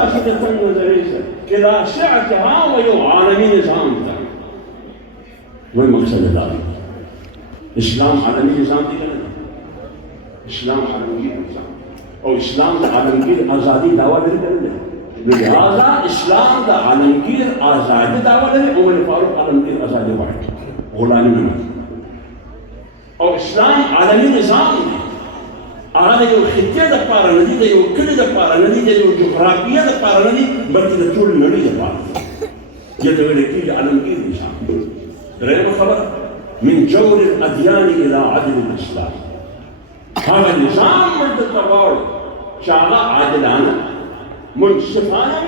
نظرية إلى سعتها ويو عالمي نظام تاني. وين مقصد ذلك؟ إسلام عالمي نظام دي كنا. إسلام عالمي نظام. أو إسلام ده عالمي آزادي دعوة دي كنا. لهذا إسلام ده عالمي آزادي دعوة دي. عمر فاروق عالمي آزادي واحد. غلامي منه. أو إسلام عالمي نظام دي. هذا يو خطة ده بارا ندي ده يو كل ده بارا ندي ده يو جغرافيا ده بارا ندي بلكي ده طول ندي ده بارا يدوي لكي عالمي نظام. رأينا خبر من جور الأديان إلى عدل الإسلام. هذا النظام مرد التبارك شاغا عادلانة منصفانة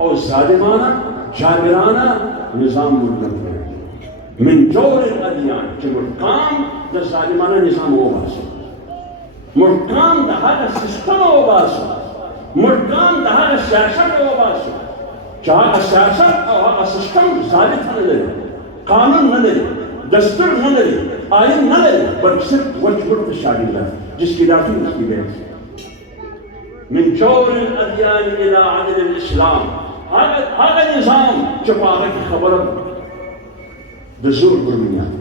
أو ظالمانة جابرانة نظام مرد من جور الأديان كمرقام ده ظالمانة نظام وباسه مرقام ده هذا السيستم وباسه مرقام ده هذا السياسة وباسه شاغا السياسة أو هذا السيستم ظالمانة لديه قانون نلري دستور نلري آئین نلري بلکہ صرف وجبر تشاغل الله جس کی ذاتی اس کی بحث من جور الأديان إلى عدل الإسلام. هذا نظام چپاغه کی خبر بزور برمینیات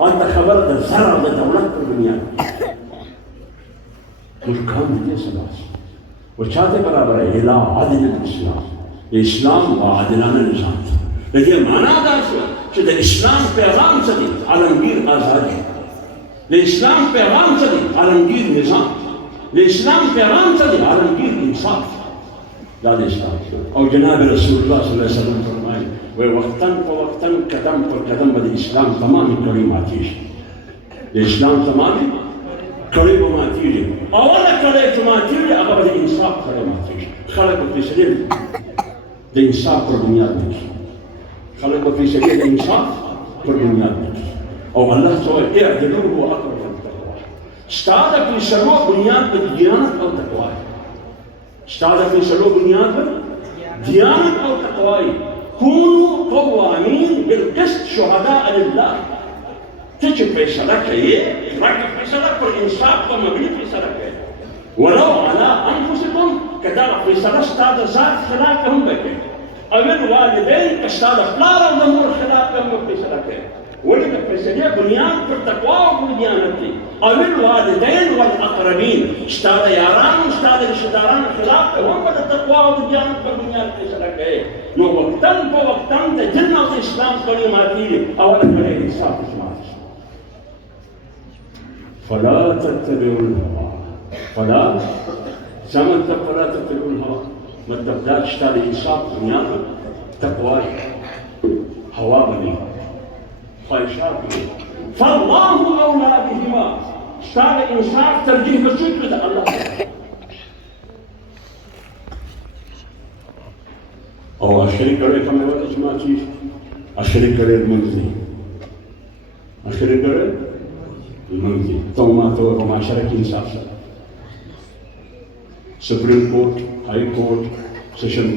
انت خبر در ضرر در دولت برمینیات مرکام دیتے سلاس وچاہتے برابر ہے إلى عدل الإسلام. الإسلام وعدلان نظام لكن معناه داشته شد الإسلام پیغام سدي عالمگیر آزادی الإسلام پیغام سدي عالمگیر نظام الإسلام پیغام سدي عالمگیر انصاف لا الإسلام. أو جناب رسول الله صلى الله عليه وسلم فرمائے ووقتاً قدم پر قدم بد الإسلام تمامی قریب آتیش الإسلام تمامی قریب آتیش اولا قریب آتیش اگر بد انصاف قریب آتیش خلق في سبيل الإنصاف پر بنیاد نہیں خلق في سبيل الإنصاف والبنيان. أو الله سوى اعدلوا هو أقرب للتقوى. استعاذ في سلوك بنيان بالديانة أو تقوى. استعاذ في سلوك بنيان بالديانة أو تقوى. كونوا قوامين بالقسط شهداء لله. تجي فيصلة كيه راكب فيصلة بالإنصاف ومبني فيصلة كيه ولو على أنفسكم كذلك فيصلة استعاذ ذات خلافهم بكيه أو الوالدين كشتاد فلارا ودمور خلافهم بفيصلة كيه ولد فيصلة بنيان بالتقوى وبالديانة. أو الوالدين والأقربين اشتاد ياران واشتاد الشداران خلافهم بالتقوى وبالديانة بالبنيان فيصلة كيه لو وقتاً تجنة الإسلام كلماتي أولا كلمة إنصاف إسلام. فلا تتبعوا الهوى فلا تتبعوا الهوى ما تبدأ تشتغل إنصاف بنيان تقوى هوا بني خيشات بني فالله أولى بهما. اشتغل إنصاف ترجيح مسجد بدا الله أو الشريك عليه كما يقول اسمها شيء الشريك عليه المنزل الشريك عليه المنزل ثم شرك إنصاف Supreme Court, High Court, Session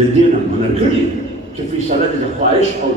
الدين من الكل في سلة الخواهش أو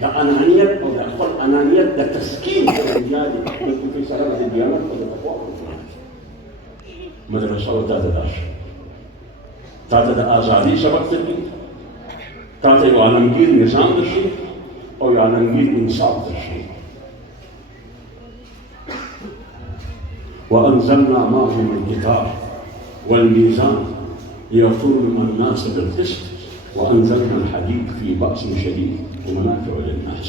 ده أنانية أو ده أقل أنانية ده تسكين الرجال في سلامة الديانة أو ده تقوى مدرسة وتاتا داش تاتا ده آزادي سبق تدي تاتا يعلمگير نظام درشي أو يعلمگير إنصاف درشي. وأنزلنا معهم الكتاب والميزان ليقوم الناس بالقسط وأنزلنا الحديد في بأس شديد ومنافع للناس.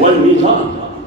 والميزان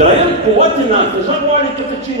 درائم قوتنا تزوالي كتشير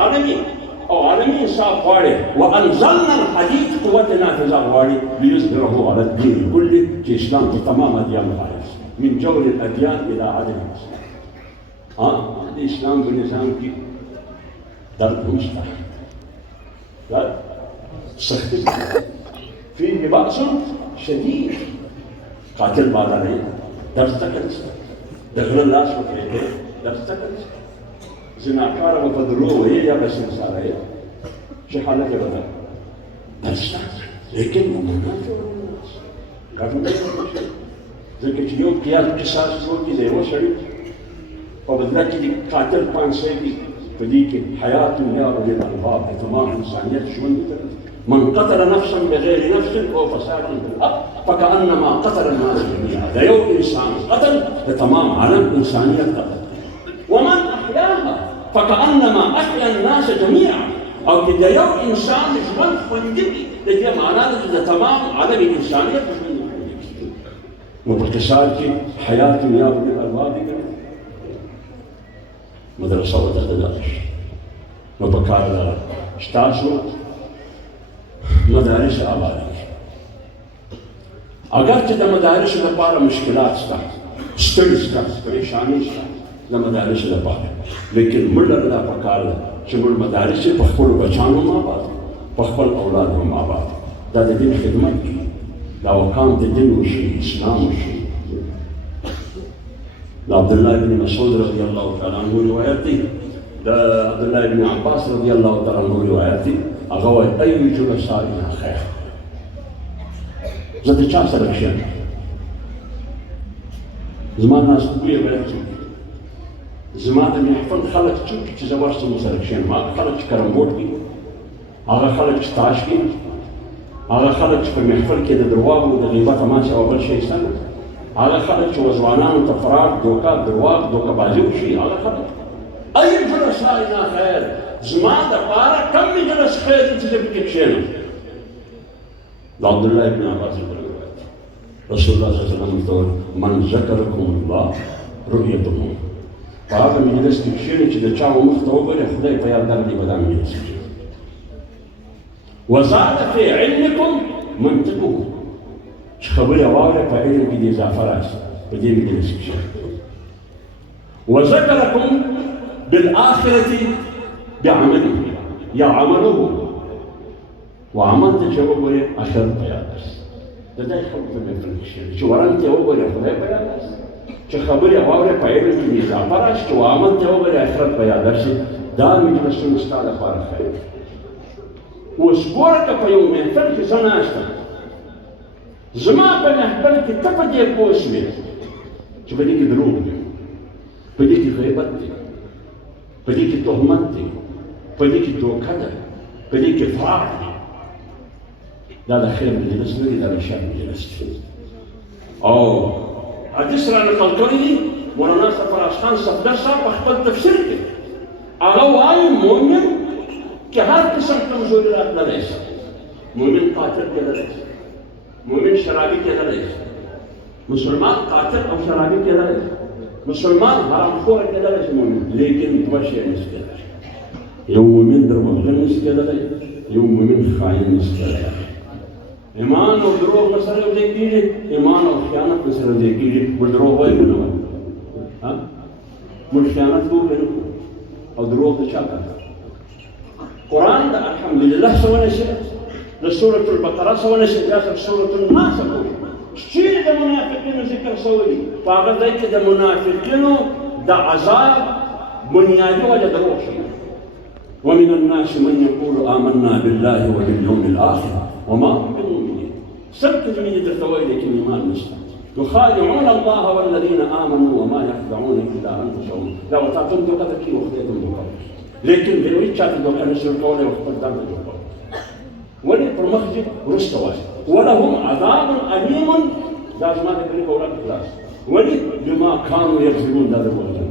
عالمی او عالمي انصاف غواړي وانزلنا الحديد قوت نافذه غواړي ليظهره على الدين كله چې اسلام په تمام ادیان خالص من جور الاديان الى عدم الاسلام. الاسلام بالنظام کې درد مستحيل لا سخت فيه بأس شديد قاتل بعد عليه درس تكلس دخل الناس وكيله درس تكلس زناكار وفضلوه وهي يا بس مسارة شو حالك يا بدر درس لكن ممنوع قالوا لي ذلك اليوم قيادة قصاص صوتي زي ما شريك وبالذات دي قاتل بانسيدي فديك حياة يا رجل الألباب بتمام إنسانية شو من قتل نفسا بغير نفس أو فساد في الأرض فكأنما قتل الناس جميعا. ده يوم إنسان قتل بتمام علم إنسانية قتل. ومن أحياها فكأنما أحيا الناس جميعا. أو كده يوم إنسان جمال فندقي ده معناه ده تمام علم الإنسانية وباختصار حياة يا رجل الألباب مدرسة وتدرس وبكار اشتاسو مدارس آبادی اگرچه د مدارس لپاره مشکلات شته ستړي شته پریشانی شته د مدارس لپاره لیکن موږ له پکار چې موږ مدارس په خپل بچانو ما آباد په خپل اولاد ما آباد دا د دین خدمت کوي دا وکام د دین وشي اسلام وشي. عبد الله بن مسعود رضي الله تعالى عنه روايات دي عبد الله بن عباس رضي الله تعالى عنه روايات دي أغوى أي جلسائنا خير زد چا سره کښېنه زما ناست بویه باید څوک زما د محفل خلک څوک چې زه ورسم سره کښېنم هغه خلک چې کرمبوټ کوي هغه خلک چې تاش کوي هغه خلک چې په محفل کې د درواغو د غیبت تماشا او بل شی شته هغه خلک چې وځوانانو ته فراق دوکه درواغ دوکهبازي وشي هغه خلک أي جلسائنا خير زما دپاره کم مجلس خیر چې زه پکې کښېنم. د عبدالله بن عباس رسول الله صلی الله علیه وسلم ته من ذکرکم الله رؤیتهم په هغه مجلس کې کښېنئ چې د چا مخ ته وګورئ خدای په یاد درلي به دا مجلس کښېنئ. وزاد فی علمکم منطقه چې خبرې واورئ په علم کې د اضافه راشي په دې مجلس کې کښېنئ. وذکرکم بالآخرة بعمله يا عمله وعملت جوابه آخر بيادرس ده يخلط من الشيء شو ورانت جوابه خدای بيادرس شو خبري أواره بعيرك نيزا براش شو عملت جوابه آخر بيادرس ده مجلس مستعد فارغ خير واسبوعك في يوم ينفرق سنة أشتغل زمان بنحبلك تفجي بوسمي شو بديك دروب بديك غيبت بديك تهمت بديك دوكة بديك فراق لا خير من جلسنا لا شر من جلسنا أو أتسرع للقلقلي ولا ناس فراشخان سفدسا وخبط تفسيرك أغو أي مؤمن كهار قسم كمزوريات لا ليس مؤمن قاتل كذا ليس مؤمن شرابي كذا ليس مسلمان قاتل أو شرابي كذا ليس مسلمان حرام خور كذا ليس مؤمن لكن توشي نسكذا يوم مؤمن درمغلن نسكذا يوم مؤمن خاين نسكذا إيمان ودروغ مسألة ذكيرة إيمان وخيانة مسألة ذكيرة ودروغ وين منو ها والخيانة دو منو أو دروغ تشاكر قرآن ده الحمد لله سوى نشر لسورة البقرة سوى نشر جالس سورة الناس أقول شيء ده منافقين ذكر سوي فاقد ذيك ده منافقين ده عذاب بنيادي وجه دروغ شيء ومن الناس من يقول آمنا بالله وباليوم الآخر وما هم بمؤمنين سبت من يدرتوي لك الإيمان مسلم يخادعون الله والذين آمنوا وما يخدعون إلا أنفسهم لو تعطون دوقتك وخذيتم دوقتك لكن بيوريك شاف دوقة نسر قولي وخطدام دوقتك ولي برمخجب رستواج ولهم عذاب أليم لازم ما تقولي قولك خلاص ولي بما كانوا يكذبون هذا الوجه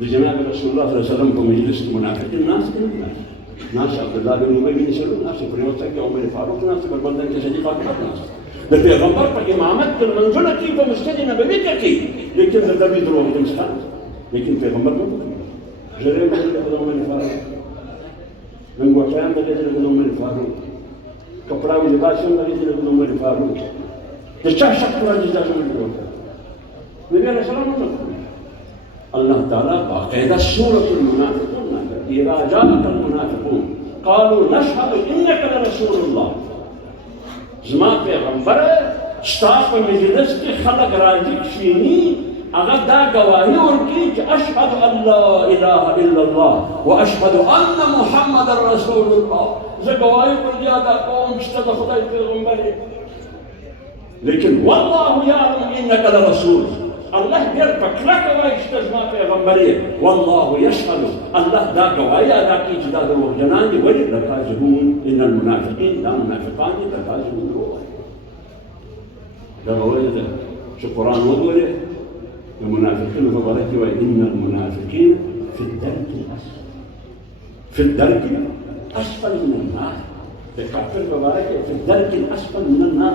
لجناب رسول الله صلى الله عليه وسلم بمجلس المنافقين الناس كلهم ناس عبد الله بن أبي بن سلول ناس فريوتك عمر الفاروق ناس بالبلدان كشديد فاطمة ناس بالبيغمبر بإمامة المنزلة كيف مستدين ببيتك لكن هذا بيدروا بتمسكان لكن بيغمبر ما جريمة لكم من فارو من قوتان لكم من فارو كبرا ولباسهم لكم من فارو تشاشك راجزة من قوتان نبي سلام الله تعالى باقيدا سورة المنافقون إذا جاءك المنافقون قالوا نشهد إنك لرسول الله زما پیغمبر شتاق مجلس کی خلق راجی شینی اگر دا گواہی ورکی کہ اشهد ان لا اله الا الله واشهد ان محمد رسول الله ز گواہی پر دیا دا قوم شتا خدای پیغمبر لیکن والله يعلم انك لرسول الله غير فكرك ويشتزما پیغمبري والله يشهد الله دا گواہی ادا کی جدا دو جنان ولی لکاذبون ان المنافقين دا منافقان لکاذبون دا گواہی دا شو قرآن وقوله المنافقين فبرك وان المنافقين في الدرك الاسفل في الدرك الاسفل من النار بكفر فبرك في الدرك الاسفل من النار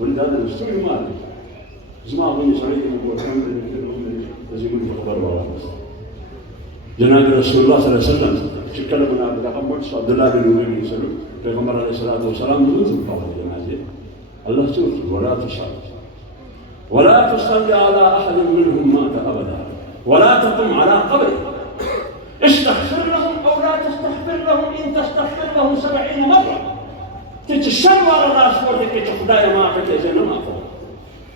ولذلك نستوي مال زمان بني سعيد بن وكان لازم يخبر والله جناب رسول الله صلى الله عليه وسلم شكل منافق تقبل عبد الله بن ابي بن سلول پیغمبر علیہ الصلوۃ والسلام نزول قبل جنازه الله سبحانه ولا تصلي على احد منهم مات ابدا ولا تقم على قبره استغفر لهم او لا تستغفر لهم ان تستغفر لهم 70 مره تتشوى على الاسبوع كي تخداي ما في زنا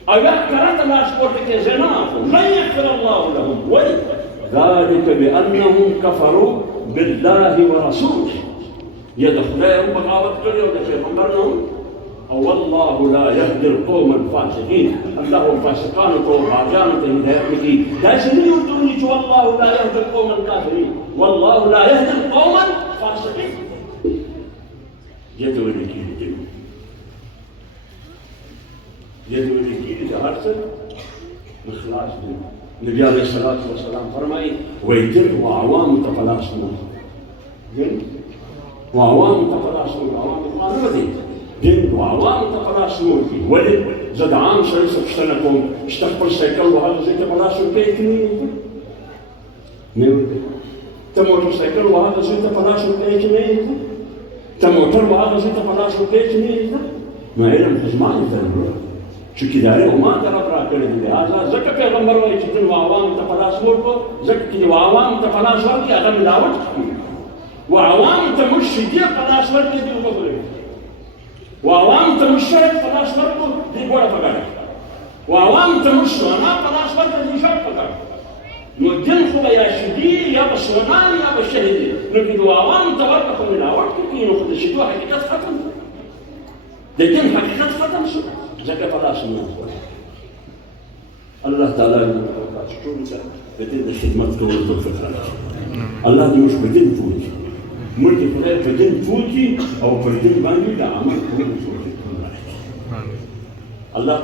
او يكرت الاسبوع كي زنا لن يغفر الله لهم ذلك بانهم كفروا بالله ورسوله يدخلهم بغاوة كل يوم في قبرهم والله لا يهدي القوم الفاسقين الله فاسقان وطغيان هدايته لازم يردوني والله لا يهدي القوم الكافرين والله لا يهدي القوم الفاسقين يدعو لكي تهرسل مخلاص دين النبي عليه الصلاة والسلام فرمائي ويتر وعوام تفلاسون وعوام تفلاسون وعوام تفلاسون دين وعوام تفلاسون ولد زد عام شريسة اشتنكم اشتقبل سيكل وهذا زي تفلاسون كيتني تموتر سيكل وهذا زي تفلاسون كيتني تموتر وهذا زي تفلاسون كيتني ما علم حزمان يتنبرو شو كداري وما ترى كده هذا زكاة پیغمبر وای چې تن وعوام تفلاس ورکو زکه کې وعوام تفلاس ورکي هغه ملاوت وعوام تمشي دي فلاس ورکي دي وګورئ وعوام تمشي فلاس ورکو دي ګوره پګړه وعوام تمشي انا فلاس ورکي دي شرط پګړه نو دین خو یا شدي یا بسلمان یا بشهيدي نو کې وعوام تورکو ملاوت کې نو خو د شدو حقیقت ختم د دین حقیقت ختم شو زكاة فلاس الناس الله تعالى بدين خدمتك والفكرة الله دي مش بدين فوتي ملك فلان بدين فوتي او بدين باني لا عمل كل الله